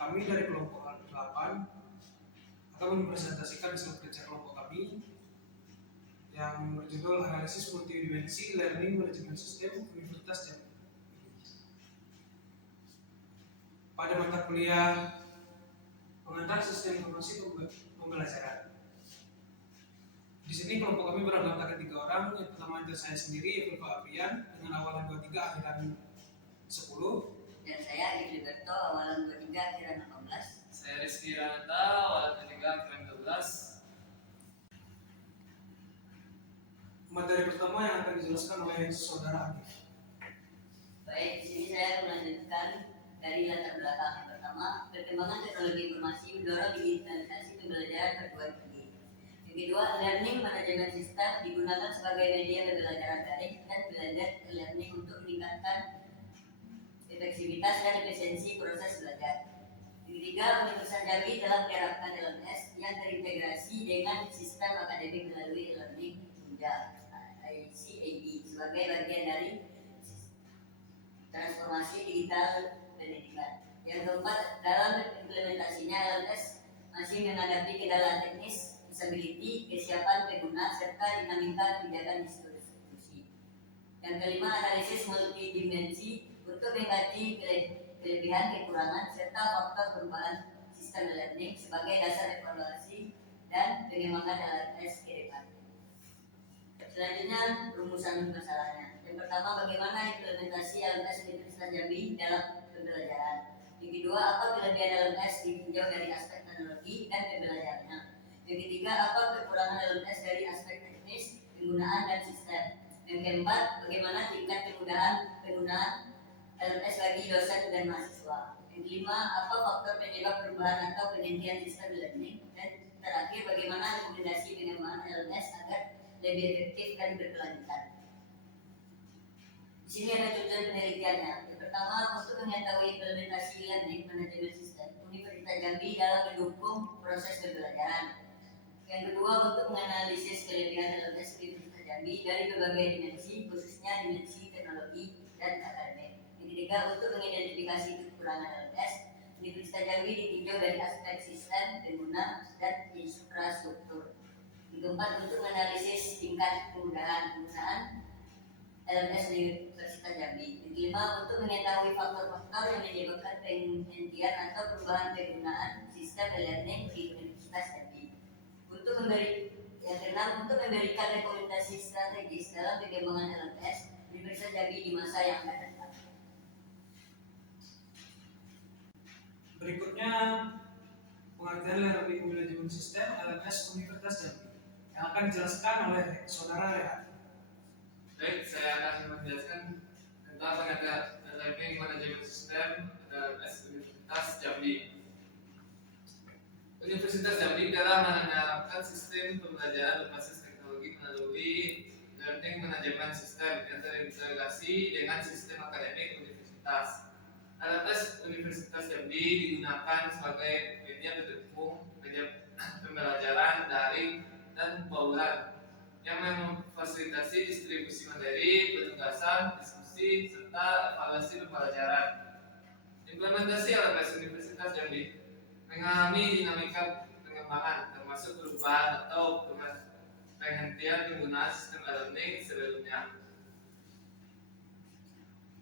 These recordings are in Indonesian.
Kami dari kelompok 8 akan mempresentasikan hasil kerja kelompok kami yang berjudul Analisis Multidimensi Learning Management System Universitas Jambi. Pada mata kuliah pengantar sistem informasi pembelajaran. Di sini kelompok kami beranggotakan 3 orang. Yang pertama adalah saya sendiri, Bapak Aprian, dengan awalan 23 akhiran 10. Dan saya Gilberto, awalan 23 akhiran 18. Saya Rizky Ranata, awalan 23 akhiran 12. Materi pertama yang akan dijelaskan oleh saudara Agif. Baik, di sini saya melanjutkan dari latar belakang. Yang pertama, perkembangan teknologi informasi mendorong digitalisasi pembelajaran perguruan tinggi. Yang kedua, learning management system digunakan sebagai media pembelajaran daring dan blended learning untuk meningkatkan efektivitas dan efisiensi proses belajar. Yang ketiga, Universitas Jambi telah menerapkan LMS yang terintegrasi dengan sistem akademik melalui learning tunja ICAD sebagai bagian dari transformasi digital pendidikan. Yang keempat, dalam implementasinya LMS masih menghadapi kendala teknis, usability, kesiapan pengguna, serta dinamika kebijakan institusi. Yang kelima, analisis multidimensi untuk mengkaji kelebihan, kekurangan, serta faktor perubahan sistem learning sebagai dasar evaluasi dan pengembangan LMS ke depan. Selanjutnya, rumusan masalahnya. Yang pertama, bagaimana implementasi LMS Universitas Jambi dalam pembelajaran. Yang kedua, apa kelebihan LMS ditinjau dari aspek teknologi dan pembelajarannya. Yang ketiga, apa kekurangan LMS dari aspek teknis, penggunaan dan sistem. Yang keempat, bagaimana tingkat kemudahan penggunaan LMS bagi dosen dan mahasiswa. Yang kelima, apa faktor penyebab perubahan atau penghentian sistem learning. Dan terakhir, bagaimana rekomendasi pengembangan LMS agar lebih efektif dan berkelanjutan. Di sini ada tujuan penelitiannya. Yang pertama, untuk mengetahui implementasi learning management system Universitas Jambi dalam mendukung proses pembelajaran. Yang kedua, untuk menganalisis kelebihan LMS Universitas Jambi dari berbagai dimensi, khususnya dimensi teknologi dan akademik. Yang ketiga, untuk mengidentifikasi kekurangan LMS Universitas Jambi ditinjau dari aspek sistem, pengguna, dan infrastruktur. Yang keempat, untuk menganalisis tingkat kemudahan penggunaan LMS Universitas Jambi. Yang kelima, untuk mengetahui faktor-faktor yang menyebabkan penghentian atau perubahan penggunaan sistem learning di Universitas Jambi. Yang keenam, untuk memberikan rekomendasi strategis dalam pengembangan LMS Universitas Jambi di masa yang akan datang. Berikutnya pengertian learning management system LMS Universitas Jambi yang akan dijelaskan oleh saudara Rehan. Baik, saya akan menjelaskan tentang pengertian learning management system LMS Universitas Jambi. Universitas Jambi telah menerapkan sistem pembelajaran berbasis teknologi melalui learning management system yang terintegrasi dengan sistem akademik universitas. LMS Universitas Jambi digunakan sebagai media pendukung media pembelajaran daring dan bauran yang memfasilitasi distribusi materi, penugasan, diskusi, serta evaluasi pembelajaran. Implementasi LMS Universitas Jambi mengalami dinamika pengembangan, termasuk perubahan atau penghentian penggunaan sistem learning sebelumnya.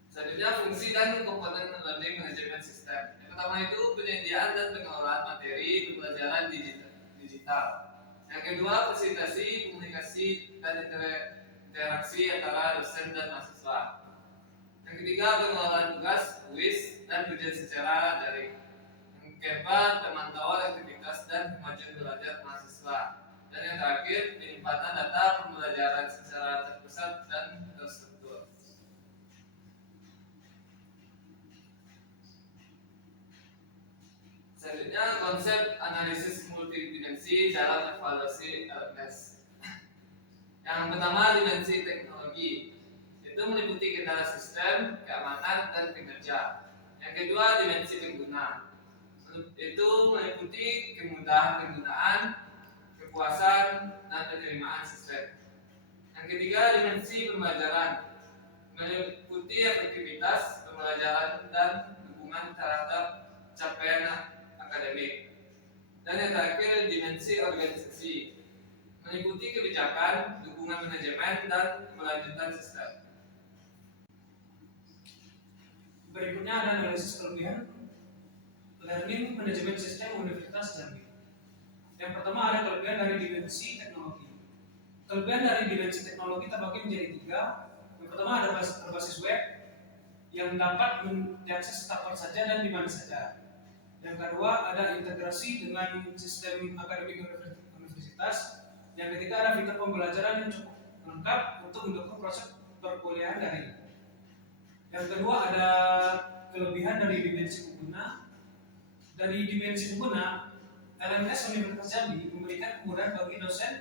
Selanjutnya, fungsi dan komponen learning management system. Yang pertama itu penyediaan dan pengelolaan materi pembelajaran digital. Yang kedua, fasilitasi komunikasi dan interaksi antara dosen dan mahasiswa. Yang ketiga, pengelolaan tugas, kuis, dan ujian secara daring. Yang keempat, pemantauan aktivitas dan kemajuan belajar mahasiswa. Dan yang terakhir, penyimpanan data pembelajaran secara terpusat dan terstruktur. Selanjutnya, konsep analisis multidimensi dalam evaluasi LMS. Yang pertama, dimensi teknologi. Itu meliputi kendala sistem, keamanan, dan kinerja. Yang kedua, dimensi pengguna. Itu meliputi kemudahan penggunaan, kepuasan, dan penerimaan sistem. Yang ketiga, dimensi pembelajaran. Meliputi efektivitas pembelajaran dan dukungan terhadap capaian pengujian dan melanjutkan sistem. Berikutnya ada analisis kelebihan learning manajemen sistem Universitas Jambi. Yang pertama ada kelebihan dari dimensi teknologi. Kelebihan dari dimensi teknologi terbagi menjadi 3. Yang pertama ada berbasis web yang dapat diakses kapan saja dan di mana saja. Yang kedua ada integrasi dengan sistem akademik universitas. Yang ketiga ada fitur pembelajaran yang cukup lengkap untuk mendukung proses perkuliahan daring. Yang kedua ada kelebihan dari dimensi pengguna. Dari dimensi pengguna, LMS Universitas Jambi memberikan kemudahan bagi dosen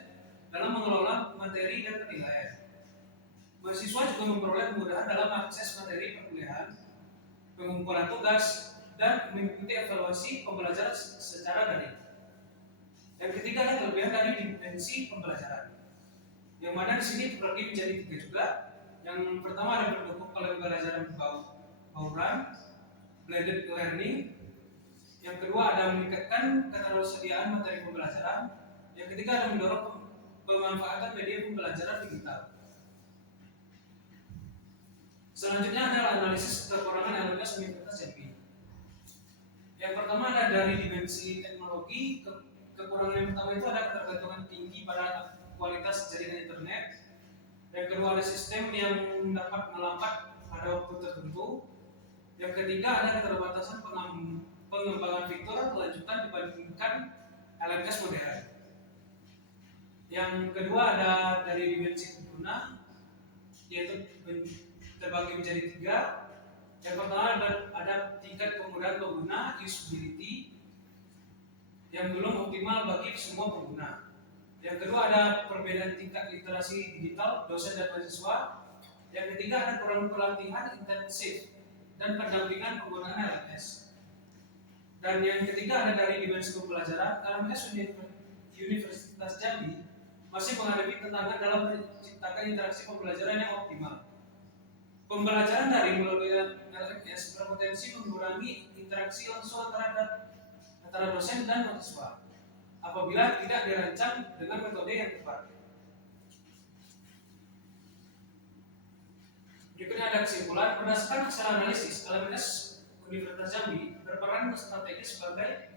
dalam mengelola materi dan penilaian. Mahasiswa juga memperoleh kemudahan dalam akses materi perkuliahan, pengumpulan tugas, dan mengikuti evaluasi pembelajaran secara daring. Yang ketiga ada kelebihan dari dimensi pembelajaran, yang mana di sini terbagi menjadi 3 juga. Yang pertama ada pendukung pembelajaran bauran, blended learning. Yang kedua ada meningkatkan ketersediaan materi pembelajaran. Yang ketiga ada mendorong pemanfaatan media pembelajaran digital. Selanjutnya adalah analisis kekurangan LMS Universitas Jambi. Yang pertama ada dari dimensi teknologi. Kekurangan yang pertama itu ada ketergantungan tinggi pada kualitas jaringan internet. Yang kedua ada sistem yang dapat melambat pada waktu tertentu. Yang ketiga ada keterbatasan pengembangan fitur kelanjutan dibandingkan LMS modern. Yang kedua ada dari dimensi pengguna, yaitu terbagi menjadi 3. Yang pertama ada tingkat kemudahan pengguna usability yang belum optimal bagi semua pengguna. Yang kedua ada perbedaan tingkat literasi digital dosen dan mahasiswa. Yang ketiga ada kurang pelatihan intensif dan pendampingan penggunaan LMS. Dan yang ketiga ada dari dimensi pembelajaran. LMS Universitas Jambi masih menghadapi tantangan dalam menciptakan interaksi pembelajaran yang optimal. Pembelajaran daring melalui LMS berpotensi mengurangi interaksi langsung antara dosen dan mahasiswa apabila tidak dirancang dengan metode yang tepat. Berikutnya ada kesimpulan. Berdasarkan hasil analisis, LMS Universitas Jambi berperan strategis sebagai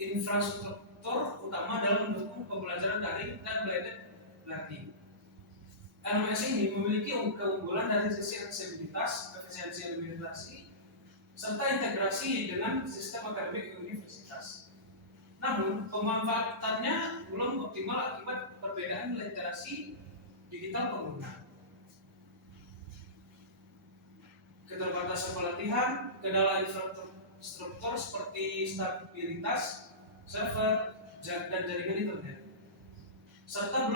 infrastruktur utama dalam mendukung pembelajaran daring dan blended learning. LMS ini memiliki keunggulan dari sisi aksesibilitas, efisiensi administrasi, serta integrasi dengan sistem akademik universitas. Namun, pemanfaatannya belum optimal akibat perbedaan literasi digital pengguna, keterbatasan pelatihan, kendala infrastruktur seperti stabilitas server dan jaringan internet, serta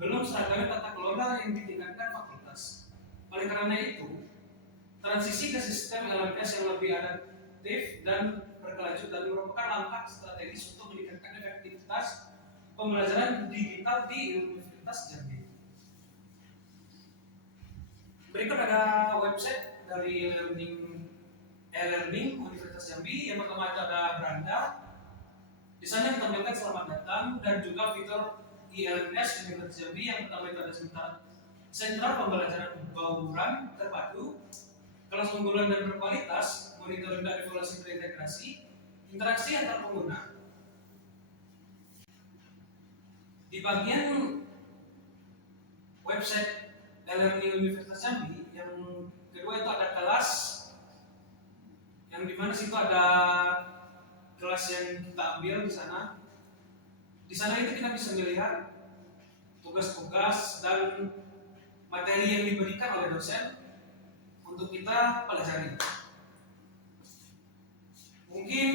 belum seragamnya tata kelola yang ditingkatkan fakultas. Oleh karena itu, transisi ke sistem LMS yang lebih adaptif dan berkelanjutan merupakan langkah strategis untuk meningkatkan efektivitas pembelajaran digital di Universitas Jambi. Berikut ada website dari e-learning Universitas Jambi. Yang pertama itu ada beranda. Di sana ditampilkan selamat datang dan juga fitur ILMS Universitas Jambi. Yang pertama itu ada sentra pembelajaran bauran terpadu, kelas unggulan dan berkualitas, monitoring dan evaluasi terintegrasi, interaksi antar pengguna. Di bagian website e-learning Universitas Jambi, yang kedua itu ada kelas, yang dimana situ ada kelas yang kita ambil di sana. Di sana itu kita bisa melihat tugas-tugas dan materi yang diberikan oleh dosen untuk kita pelajari. Mungkin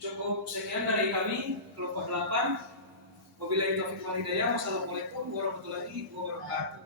cukup sekian dari kami, kelompok 8. Wabillahi taufiq wal hidayah. Wassalamualaikum warahmatullahi wabarakatuh.